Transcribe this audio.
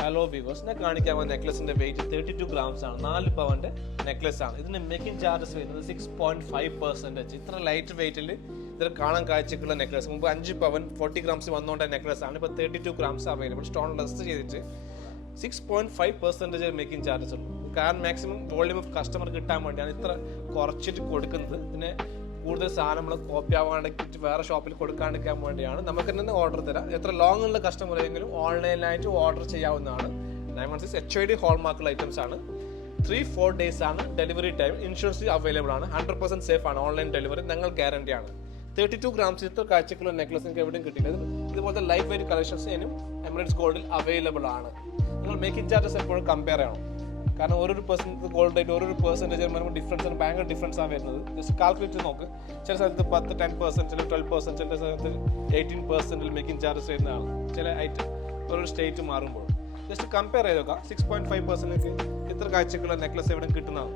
Hello viewers, ഞാൻ കാണിക്കാൻ പോകുന്ന നെക്ലസിന്റെ വെയിറ്റ് 32 ഗ്രാംസ് ആണ്. 4 പവന്റെ നെക്ലസ് ആണ്. ഇതിന് മേക്കിംഗ് ചാർജസ് വരുന്നത് 6.5%. ഇത്ര ലൈറ്റ് വെയിറ്റിൽ ഇതിൽ കാണാൻ കാഴ്ചക്കുള്ള നെക്ലസ് മുമ്പ് 5 പവൻ 40 ഗ്രാംസ് വന്നുകൊണ്ട നെക്ലസ് ആണ്. ഇപ്പോൾ 32 ഗ്രാംസ് അവൈലബിൾ. സ്റ്റോൺ ലെസ് ചെയ്തിട്ട് 6.5% മേക്കിംഗ് ചാർജസ് ഉള്ളൂ. കാരണം മാക്സിമം വോള്യൂം ഓഫ് കസ്റ്റമർ കിട്ടാൻ വേണ്ടിയാണ് ഇത്ര കുറച്ചിട്ട് കൊടുക്കുന്നത്. ഇതിനെ കൂടുതൽ സാധനം നമ്മൾ കോപ്പി ആവാണ്ടിട്ട് വേറെ ഷോപ്പിൽ കൊടുക്കാണ്ടിരിക്കാൻ വേണ്ടിയാണ്. നമുക്ക് തന്നെ ഓർഡർ തരാം. എത്ര ലോങ് ഉള്ള കസ്റ്റമർ ആയെങ്കിലും ഓൺലൈനായിട്ട് ഓർഡർ ചെയ്യാവുന്നതാണ്. 916 HID ഹോൾമാർക്കുള്ള ഐറ്റംസ് ആണ്. 3-4 ഡേയ്സ് ആണ് ഡെലിവറി ടൈം. ഇൻഷുറൻസ് അവൈലബിൾ ആണ്. 100% സേഫ് ആണ്. ഓൺലൈൻ ഡെലിവറി ഞങ്ങൾ ഗ്യാരണ്ടി ആണ്. 32 ഗ്രാംസ് ഇത്ര കാഴ്ചക്കുള്ള നെക്ലസ് നിങ്ങൾക്ക് എവിടെയും കിട്ടില്ല. ഇതുപോലത്തെ ലൈറ്റ് വെയിറ്റ് കളക്ഷൻസ് എമിറേറ്റ്സ് ഗോൾഡിൽ അവൈലബിൾ ആണ്. നിങ്ങൾ മേക്കിംഗ് ചാർജസ് എപ്പോഴും കമ്പയർ ചെയ്യണം. കാരണം ഓരോ ഗോൾഡ് റേറ്റ് ഓരോ പെർസെൻറ്റേജ് ഡിഫറൻസ് ആണ്. ഭയങ്കര ഡിഫറൻസ് ആണ് വരുന്നത്. ജസ്റ്റ് കാൽക്കുലേറ്റ് നോക്ക്. ചില സ്ഥലത്ത് 10-10%, ചില 12%, ചില സ്ഥലത്ത് 18% മേക്കിംഗ് ചാർജസ് വരുന്നതാണ്. ചില ഐറ്റം ഓരോ സ്റ്റേറ്റ് മാറുമ്പോൾ ജസ്റ്റ് കമ്പയർ ചെയ്ത് നോക്കാം. 6.5% ഇത്ര കാഴ്ചക്കുള്ള നെക്ലസ് എവിടെ കിട്ടുന്നതാണ്.